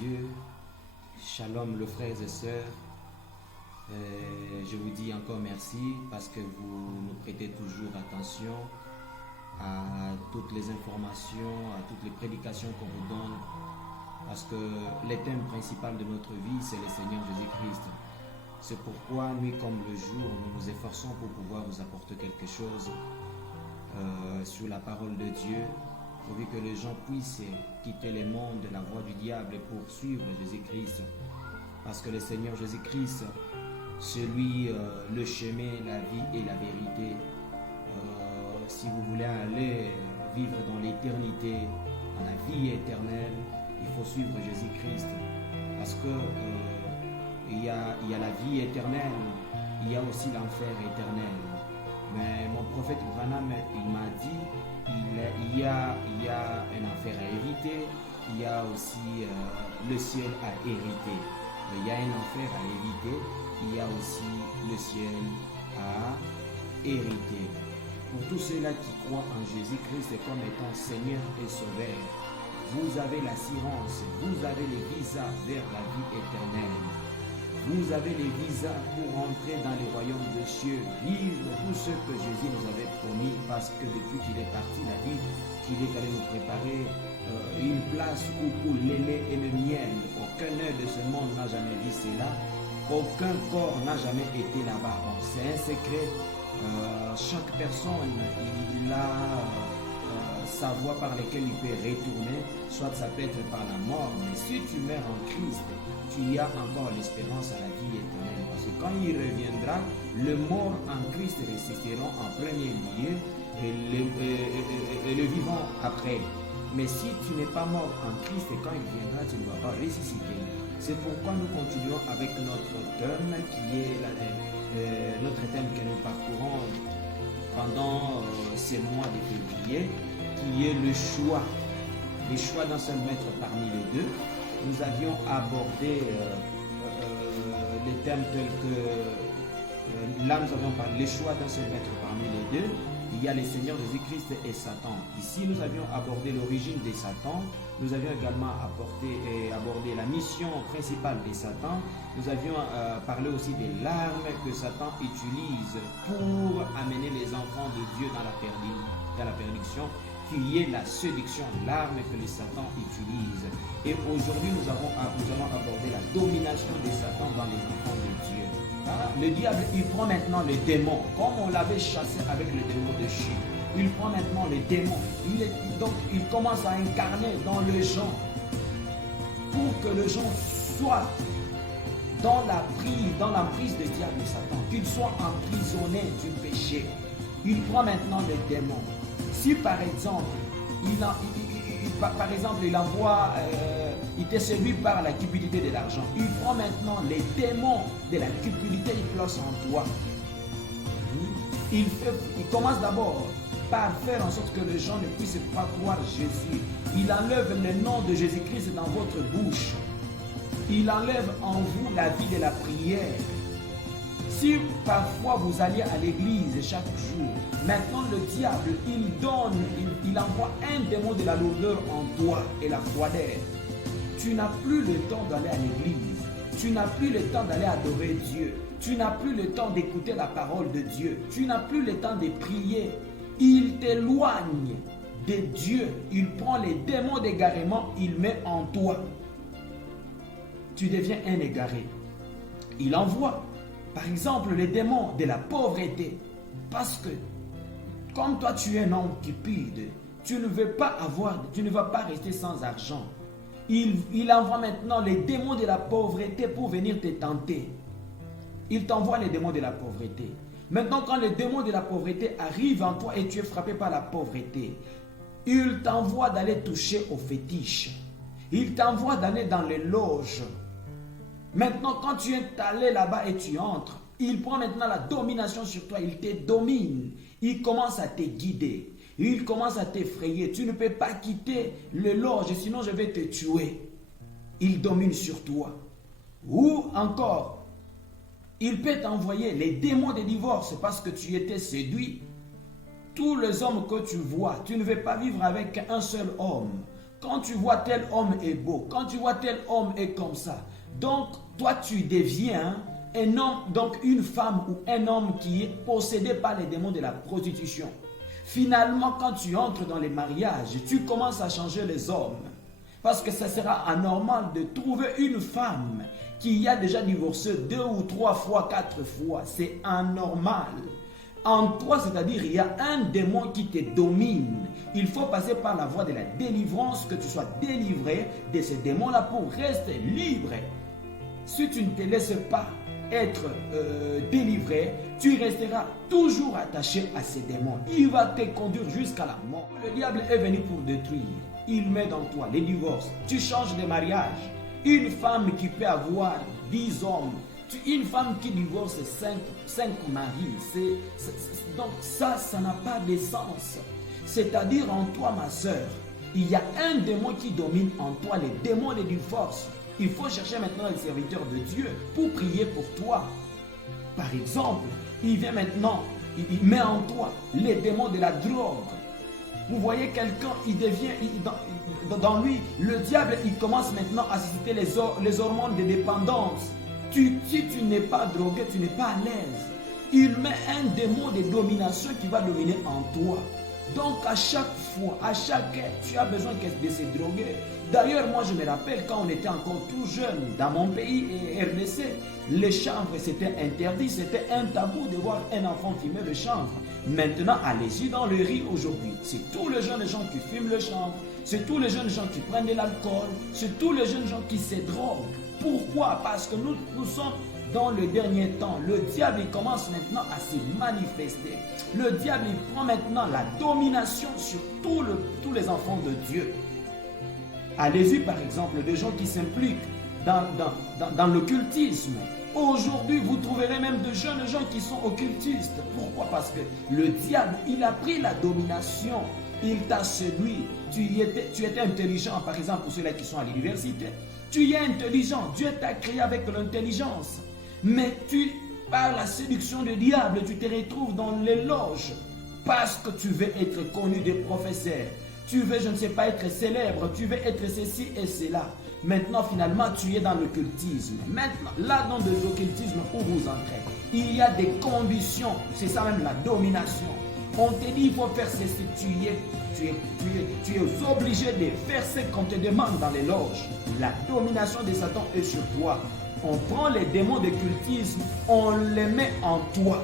Dieu. Shalom, les frères et sœurs. Je vous dis encore merci parce que vous nous prêtez toujours attention à toutes les informations, à toutes les prédications qu'on vous donne. Parce que le thème principal de notre vie, c'est le Seigneur Jésus-Christ. C'est pourquoi, nuit comme le jour, nous nous efforçons pour pouvoir vous apporter quelque chose sur la parole de Dieu, pourvu que les gens puissent quitter le monde de la voie du diable et poursuivre Jésus-Christ. Parce que le Seigneur Jésus-Christ, c'est lui le chemin, la vie et la vérité. Si vous voulez aller vivre dans l'éternité, dans la vie éternelle, il faut suivre Jésus-Christ. Parce que il y a la vie éternelle, il y a aussi l'enfer éternel. Mais mon prophète Branham, il m'a dit, il y a un enfer à éviter, il y a aussi le ciel à hériter. Il y a un enfer à éviter, il y a aussi le ciel à hériter. Pour tous ceux-là qui croient en Jésus-Christ comme étant Seigneur et Sauveur, vous avez l'assurance, vous avez les visas vers la vie éternelle. Vous avez les visas pour entrer dans le royaume des cieux, vivre tout ce que Jésus nous avait promis, parce que depuis qu'il est parti, il a dit qu'il est allé nous préparer une place où coule le lait et le miel. Aucun œil de ce monde n'a jamais vu cela. Aucun corps n'a jamais été là-bas. C'est un secret. Chaque personne, il a sa voie par laquelle il peut retourner, soit ça peut être par la mort, mais si tu meurs en Christ, tu as encore l'espérance à la vie éternelle. Parce que quand il reviendra, les morts en Christ ressusciteront en premier lieu et le vivant après. Mais si tu n'es pas mort en Christ, et quand il viendra, tu ne vas pas ressusciter. C'est pourquoi nous continuons avec notre thème qui est notre thème que nous parcourons pendant ces mois de février, qui est le choix d'un seul maître parmi les deux. Nous avions abordé les thèmes tels que là nous avions parlé le choix d'un seul maître parmi les deux. Il y a le Seigneur Jésus-Christ et Satan. Ici nous avions abordé l'origine de Satan. Nous avions également abordé la mission principale de Satan. Nous avions parlé aussi de l'arme que Satan utilise pour amener les enfants de Dieu dans la perdition, qui est la séduction, l'arme que le Satan utilise. Et aujourd'hui, nous allons aborder la domination de Satan dans les enfants de Dieu. Le diable, il prend maintenant les démons, comme on l'avait chassé avec le démon de Chine. Il prend maintenant les démons. Donc, il commence à incarner dans les gens pour que les gens soient dans l'emprise du diable et Satan, qu'ils soient emprisonnés du péché. Il prend maintenant les démons. Si par exemple, il était séduit par la cupidité de l'argent, il prend maintenant les démons de la cupidité, il place en toi. Il commence d'abord par faire en sorte que les gens ne puissent pas voir Jésus. Il enlève le nom de Jésus-Christ dans votre bouche. Il enlève en vous la vie de la prière. Si parfois vous alliez à l'église chaque jour, maintenant le diable, il envoie un démon de la lourdeur en toi et la froideur. Tu n'as plus le temps d'aller à l'église. Tu n'as plus le temps d'aller adorer Dieu. Tu n'as plus le temps d'écouter la parole de Dieu. Tu n'as plus le temps de prier. Il t'éloigne de Dieu. Il prend les démons d'égarement, il met en toi. Tu deviens un égaré. Il envoie, par exemple, les démons de la pauvreté. Parce que, comme toi tu es un homme cupide, tu ne vas pas rester sans argent. Il envoie maintenant les démons de la pauvreté pour venir te tenter. Il t'envoie les démons de la pauvreté. Maintenant, quand les démons de la pauvreté arrivent en toi et tu es frappé par la pauvreté, il t'envoie d'aller toucher aux fétiches. Il t'envoie d'aller dans les loges. Maintenant, quand tu es allé là-bas et tu entres, il prend maintenant la domination sur toi. Il te domine. Il commence à te guider. Il commence à t'effrayer. Tu ne peux pas quitter le loge, sinon je vais te tuer. Il domine sur toi. Ou encore, il peut t'envoyer les démons de divorce parce que tu étais séduit. Tous les hommes que tu vois, tu ne veux pas vivre avec un seul homme. quand tu vois tel homme est beau, quand tu vois tel homme est comme ça, donc toi tu deviens un homme, donc une femme ou un homme qui est possédé par les démons de la prostitution. Finalement, quand tu entres dans les mariages, tu commences à changer les hommes. Parce que ça sera anormal de trouver une femme qui a déjà divorcé 2 ou 3 fois, 4 fois. C'est anormal. En toi, c'est-à-dire, il y a un démon qui te domine. Il faut passer par la voie de la délivrance, que tu sois délivré de ces démons-là pour rester libre. Si tu ne te laisses pas être délivré, tu resteras toujours attaché à ces démons. Il va te conduire jusqu'à la mort. Le diable est venu pour détruire. Il met dans toi les divorces. Tu changes de mariage. Une femme qui peut avoir 10 hommes, une femme qui divorce 5 maris, donc ça n'a pas de sens. C'est-à-dire en toi, ma soeur, il y a un démon qui domine en toi, les démons de divorce. Il faut chercher maintenant les serviteurs de Dieu pour prier pour toi. Par exemple, il vient maintenant, il met en toi les démons de la drogue. Vous voyez quelqu'un, il devient, dans lui, le diable, il commence maintenant à susciter les hormones de dépendance. Si tu n'es pas drogué, tu n'es pas à l'aise. Il met un démon de domination qui va dominer en toi. Donc à chaque fois, à chaque heure, tu as besoin de se droguer. D'ailleurs, moi je me rappelle quand on était encore tout jeune dans mon pays et RDC, les chanvres c'était interdit, c'était un tabou de voir un enfant fumer le chanvre. Maintenant, allez-y dans le riz aujourd'hui. C'est tous les jeunes gens qui fument le chanvre, c'est tous les jeunes gens qui prennent de l'alcool, c'est tous les jeunes gens qui se droguent. Pourquoi? Parce que nous sommes dans le dernier temps. Le diable il commence maintenant à se manifester. Le diable il prend maintenant la domination sur tous les enfants de Dieu. Allez-y par exemple des gens qui s'impliquent dans l'occultisme. Aujourd'hui, vous trouverez même de jeunes gens qui sont occultistes. Pourquoi? Parce que le diable, il a pris la domination. Il t'a séduit. Tu étais intelligent, par exemple, pour ceux-là qui sont à l'université. Tu es intelligent. Dieu t'a créé avec l'intelligence. Mais par la séduction du diable, tu te retrouves dans les loges. Parce que tu veux être connu des professeurs. Tu veux, je ne sais pas, être célèbre. Tu veux être ceci et cela. Maintenant, finalement, tu es dans l'occultisme. Maintenant, là, dans l'occultisme où vous entrez, il y a des conditions. C'est ça même la domination. On te dit, il faut faire ceci. Tu es obligé de faire ce qu'on te demande dans les loges. La domination de Satan est sur toi. On prend les démons d'occultisme, on les met en toi.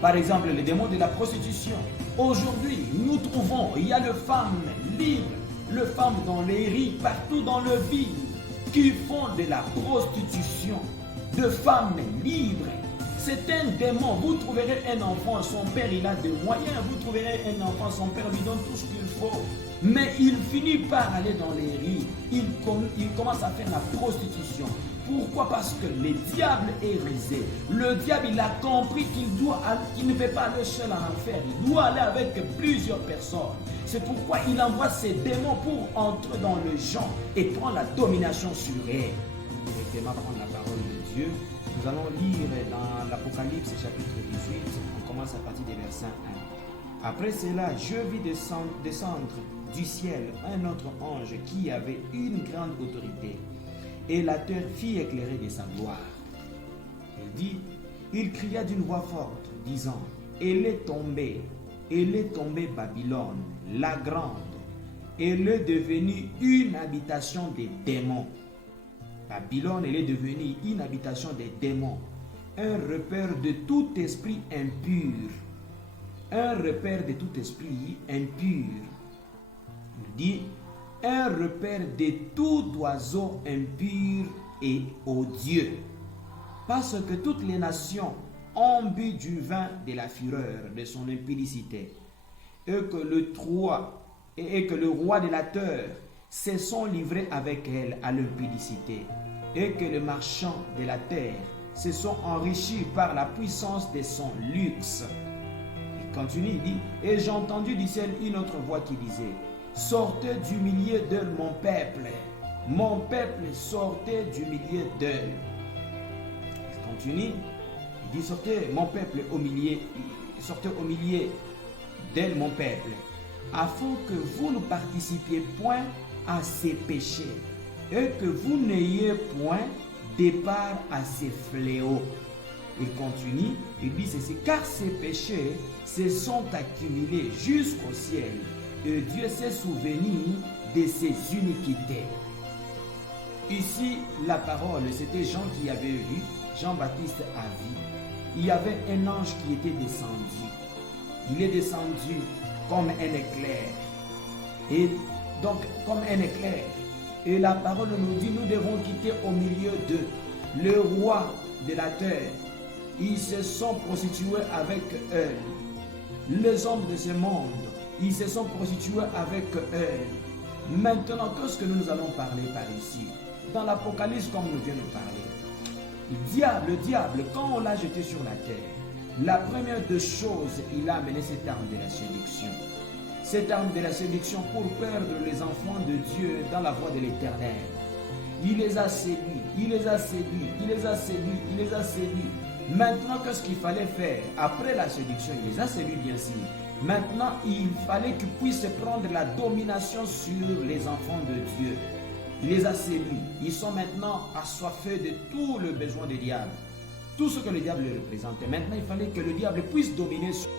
Par exemple, les démons de la prostitution. Aujourd'hui, nous trouvons, il y a les femmes libres, les femmes dans les rues, partout dans le ville, qui font de la prostitution, de femmes libres. C'est un démon. Vous trouverez un enfant, son père il a des moyens. Vous trouverez un enfant, son père lui donne tout ce qu'il faut. Mais il finit par aller dans les rues. Il commence à faire la prostitution. Pourquoi? Parce que le diable est rusé. Le diable, il a compris qu'il ne peut pas aller seul en enfer. Il doit aller avec plusieurs personnes. C'est pourquoi il envoie ses démons pour entrer dans les gens et prendre la domination sur eux. Directement prendre la parole de Dieu. Nous allons lire dans l'Apocalypse chapitre 18. On commence à partir du verset 1. Après cela, je vis descendre du ciel un autre ange qui avait une grande autorité. Et la terre fit éclairer de sa gloire. Il cria d'une voix forte, disant, elle est tombée Babylone, la grande. Elle est devenue une habitation des démons. Babylone, elle est devenue une habitation des démons, un repère de tout esprit impur. Un repère de tout esprit impur. Il dit, un repère de tout oiseau impur et odieux. Parce que toutes les nations ont bu du vin de la fureur de son impudicité, et que le roi de la terre se sont livrés avec elle à l'impudicité, et que les marchands de la terre se sont enrichis par la puissance de son luxe. Il continue, il dit, et j'ai entendu du ciel une autre voix qui disait, sortez du milieu d'elle, mon peuple, sortez du milieu d'elle. Il continue, il dit, sortez mon peuple sortez au milieu d'elle, mon peuple. afin que vous ne participiez point à ses péchés et que vous n'ayez point de part à ses fléaux. Il continue, il dit ceci, car ces péchés se sont accumulés jusqu'au ciel et Dieu s'est souvenu de ses iniquités. Ici, la parole, c'était Jean qui avait vu, Jean-Baptiste a vu. Il y avait un ange qui était descendu. Il est descendu comme un éclair. Et donc, comme un éclair. Et la parole nous dit, nous devons quitter au milieu d'eux le roi de la terre. Ils se sont prostitués avec eux. Les hommes de ce monde, ils se sont prostitués avec eux. Maintenant, qu'est-ce que nous allons parler par ici? Dans l'Apocalypse, comme nous venons de parler, le diable, quand on l'a jeté sur la terre, la première des choses, il a amené cette arme de la séduction. Cette arme de la séduction pour perdre les enfants de Dieu dans la voie de l'Éternel. Il les a séduits, il les a séduits, il les a séduits, il les a séduits. Maintenant, qu'est-ce qu'il fallait faire? Après la séduction, il les a séduits bien sûr. Maintenant, il fallait qu'ils puissent prendre la domination sur les enfants de Dieu. Il les a séduits. Ils sont maintenant assoiffés de tout le besoin du diable. Tout ce que le diable représentait. Maintenant, il fallait que le diable puisse dominer sur